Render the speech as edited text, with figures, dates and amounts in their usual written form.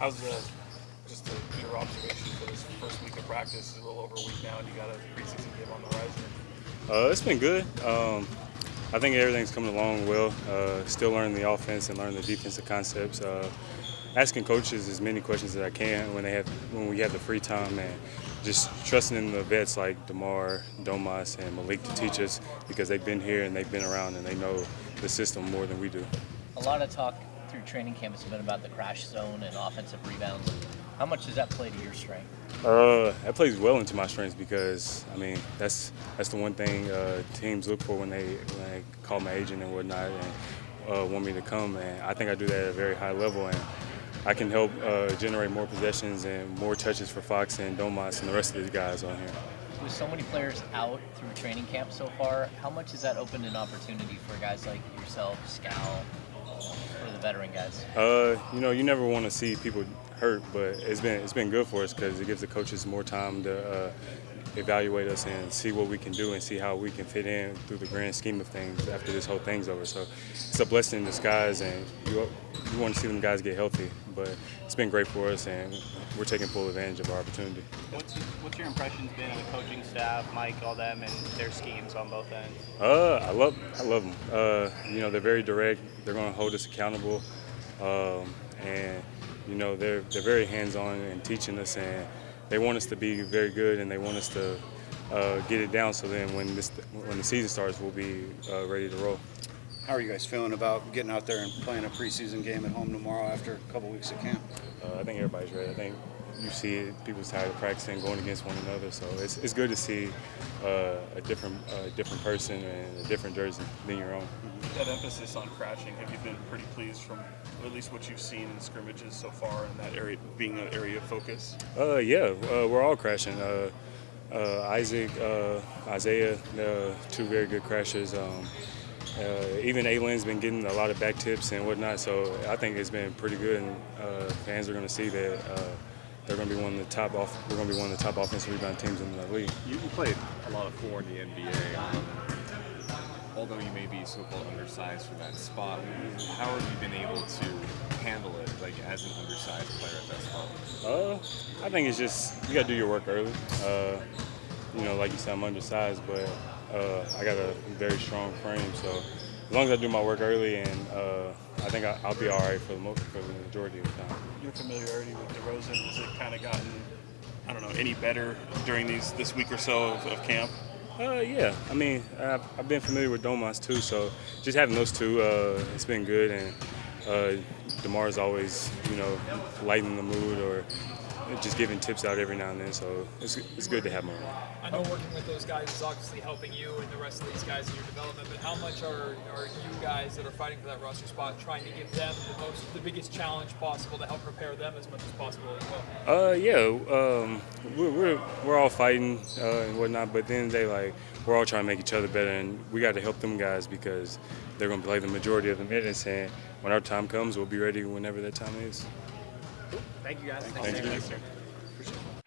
How's just your observation for this first week of practice? It's a little over a week now, and you got a preseason game on the horizon. It's been good. I think everything's coming along well. Still learning the offense and learning the defensive concepts. Asking coaches as many questions as I can when we have the free time, and just trusting in the vets like DeMar, Domas, and Malik to teach us because they've been here and they've been around and they know the system more than we do. A lot of talk through training camp has been about the crash zone and offensive rebounds. How much does that play to your strength? That plays well into my strengths because I mean that's the one thing teams look for when they call my agent and whatnot and want me to come, and I think I do that at a very high level, and I can help generate more possessions and more touches for Fox and Domas and the rest of these guys on here. With so many players out through training camp so far, how much has that opened an opportunity for guys like yourself, Scal, for the veteran guys? You never want to see people hurt, but it's been good for us because it gives the coaches more time to evaluate us and see what we can do and see how we can fit in through the grand scheme of things after this whole thing's over. So it's a blessing in disguise, and you want to see them guys get healthy. But it's been great for us, and we're taking full advantage of our opportunity. What's your impressions been of the coaching staff, Mike, all them, and their schemes on both ends? I love them. They're very direct. They're going to hold us accountable, and they're very hands-on in teaching us, and they want us to be very good, and they want us to get it down. So then when the season starts, we'll be ready to roll. How are you guys feeling about getting out there and playing a preseason game at home tomorrow after a couple weeks of camp? I think everybody's ready. I think you see it, people's tired of practicing, going against one another. So it's good to see a different person and a different jersey than your own. That emphasis on crashing, have you been pretty pleased from at least what you've seen in scrimmages so far, and that area being an area of focus? Yeah, we're all crashing. Isaac, Isaiah, two very good crashers. Even Aylin's been getting a lot of back tips and whatnot, so I think it's been pretty good. And fans are going to see that they're going to be one of the top we're going to be one of the top offensive rebound teams in the league. You played a lot of 4 in the NBA. Although you may be so-called undersized for that spot, how have you been able to handle it, like as an undersized player at that spot? I think it's just you got to do your work early. Like you said, I'm undersized, but I got a very strong frame. So as long as I do my work early, and I think I'll be all right for the majority of the time. Your familiarity with DRozan, has it kind of gotten, I don't know, any better during this week or so of camp? Yeah, I mean, I've been familiar with Domas too, so just having those two, it's been good. And DeMar's always, lightening the mood or just giving tips out every now and then. So it's good to have them around. I know working with those guys is obviously helping you and the rest of these guys in your development, but how much are you guys that are fighting for that roster spot trying to give them the biggest challenge possible to help prepare them as much as possible as well? We're all fighting and whatnot, but at the end of the day, like, we're all trying to make each other better, and we got to help them guys because they're going to play the majority of the minutes, and when our time comes, we'll be ready whenever that time is. Thank you, guys. Thank you. Thanks, sir. Appreciate it.